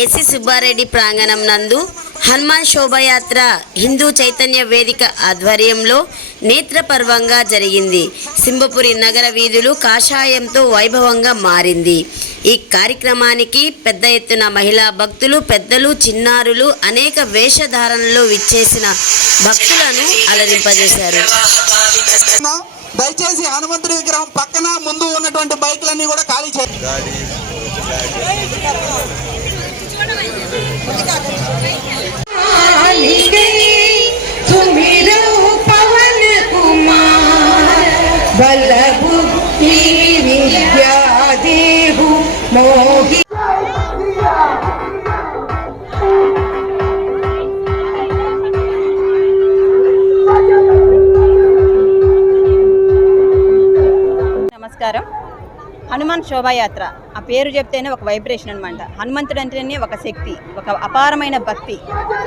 AC Subbareddy ప్రాంగణం నందు హనుమాన్ శోభయాత్ర హిందూ చైతన్య వేదిక ఆధ్వర్యంలో నేత్రపర్వంగా జరిగింది. సింబపురి నగర వీధులు కాషాయంతో వైభవంగా మారింది. ఈ కార్యక్రమానికి పెద్ద ఎత్తున మహిళా భక్తులు, పెద్దలు, చిన్నారులు అనేక వేషధారణలో విచ్చేసిన భక్తులను అలరింపజేశారు. దయచేసి హనుమంతుడి విగ్రహం పక్కన ముందు ఉన్నటువంటి బైక్లన్నీ కూడా ఖాళీ చేయండి. నమస్కారం. హనుమాన్ శోభాయాత్ర ఆ పేరు చెప్తేనే ఒక వైబ్రేషన్ అనమాట. హనుమంతుడు అంటేనే ఒక శక్తి, ఒక అపారమైన భక్తి.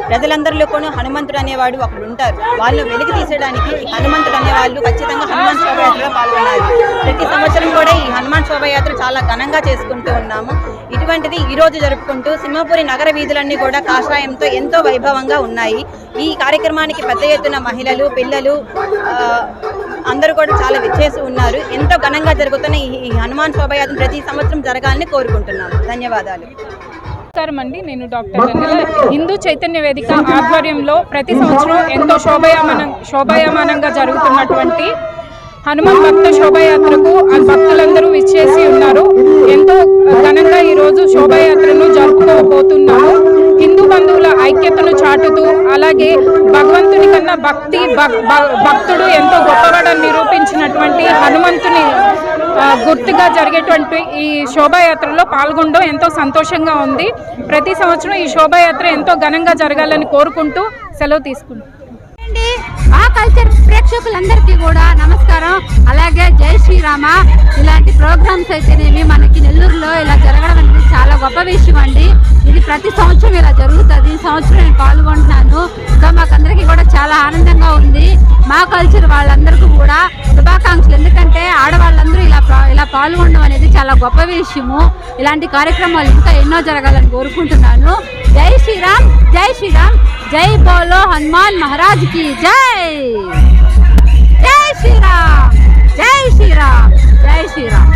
ప్రజలందరిలో కూడా హనుమంతుడు అనేవాడు ఒకడు ఉంటారు. వాళ్ళు వెలికి తీసేయడానికి హనుమంతుడు అనేవాళ్ళు ఖచ్చితంగా హనుమాన్ శోభాయాత్రలో పాల్గొన్నారు. ప్రతి సంవత్సరం కూడా ఈ హనుమాన్ శోభాయాత్ర చాలా ఘనంగా చేసుకుంటూ ఉన్నాము. ఇటువంటిది ఈరోజు జరుపుకుంటూ సింహపురి నగర వీధులన్నీ కూడా కాషాయంతో ఎంతో వైభవంగా ఉన్నాయి. ఈ కార్యక్రమానికి పెద్ద ఎత్తున మహిళలు, పిల్లలు అందరూ కూడా చాలా విచ్చేసి ఉన్నారు. ఎంతో ఘనంగా జరుగుతున్న ఈ హనుమాన్ శోభయాత్ర ప్రతి సంవత్సరం జరగాలని కోరుకుంటున్నాము. ధన్యవాదాలు. నమస్కారం అండి. నేను డాక్టర్ వెన్నెల. హిందూ చైతన్య వేదిక ఆధ్వర్యంలో ప్రతి సంవత్సరం ఎంతో శోభాయమానంగా జరుగుతున్నటువంటి హనుమాన్ భక్త శోభాయాత్రకు భక్తులందరూ విచ్చేసి ఉన్నారు. ఎంతో ఘనంగా ఈరోజు శోభాయాత్రను జరుపుకోబోతున్నాము. హిందూ బంధువుల ఐక్యతను చాటుతూ, అలాగే భగవంతుని కన్నా భక్తుడు ఎంతో గొప్పవాడని నిరూపించినటువంటి హనుమంతుని గుర్తుగా జరిగేటువంటి ఈ శోభాయాత్రలో పాల్గొనడం ఎంతో సంతోషంగా ఉంది. ప్రతి సంవత్సరం ఈ శోభాయాత్ర ఎంతో ఘనంగా జరగాలని కోరుకుంటూ సెలవు తీసుకుంటాం. ఆ కల్చర్ ప్రేక్షకులందరికీ కూడా నమస్కారం. అలాగే జై శ్రీరామ. ఇలాంటి ప్రోగ్రామ్స్ అయితేనేమి మనకి నెల్లూరులో ఇలా జరగడం అనేది చాలా గొప్ప విషయం అండి. ఇది ప్రతి సంవత్సరం ఇలా జరుగుతుంది. ఈ సంవత్సరం నేను పాల్గొంటున్నాను. సో మాకందరికీ కూడా చాలా ఆనందంగా ఉంది. మా కల్చర్ వాళ్ళందరికీ కూడా శుభాకాంక్షలు. ఎందుకంటే ఆడవాళ్ళందరూ ఇలా పాల్గొనడం అనేది చాలా గొప్ప విషయము. ఇలాంటి కార్యక్రమాలు ఇంకా ఎన్నో జరగాలని కోరుకుంటున్నాను. జై శ్రీరామ్, జై శ్రీరామ్, జై బోలో హనుమాన్ మహారాజ్ की जय. जय श्री राम, जय श्री राम, जय श्री राम.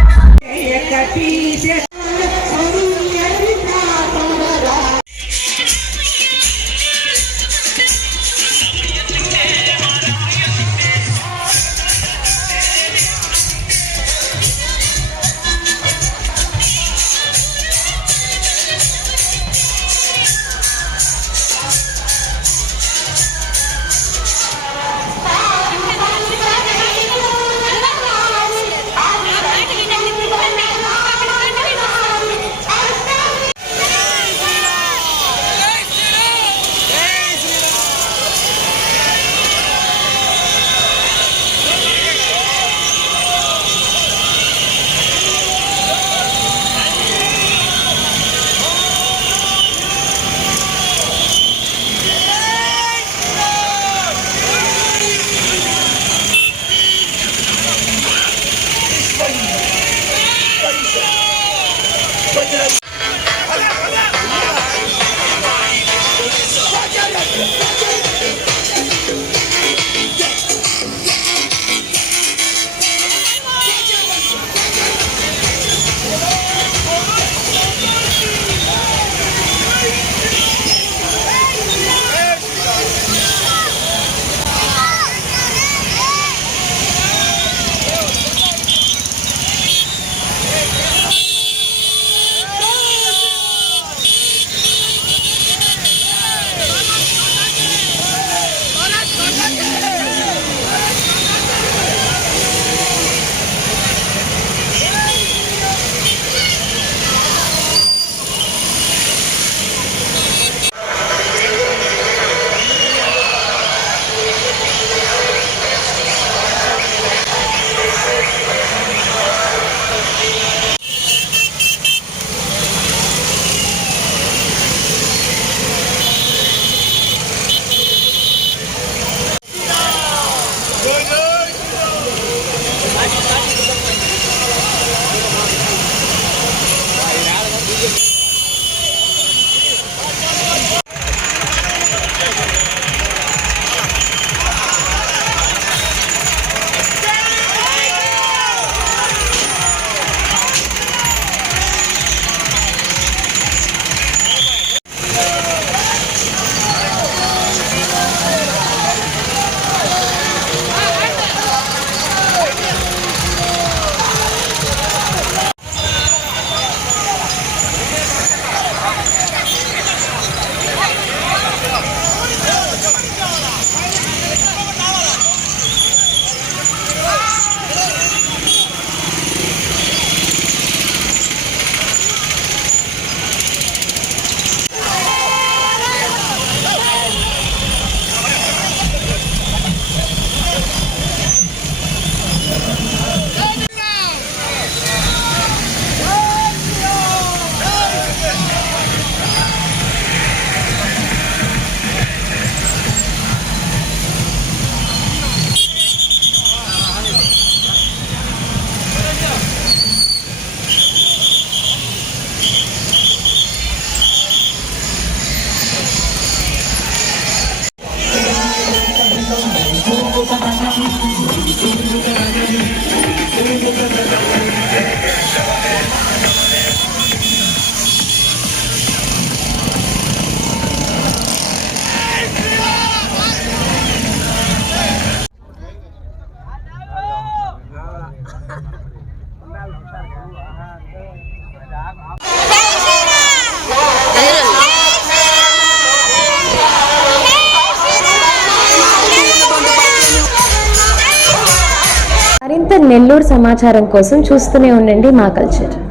నెల్లూరు సమాచారం కోసం చూస్తూనే ఉండండి మా కల్చర్.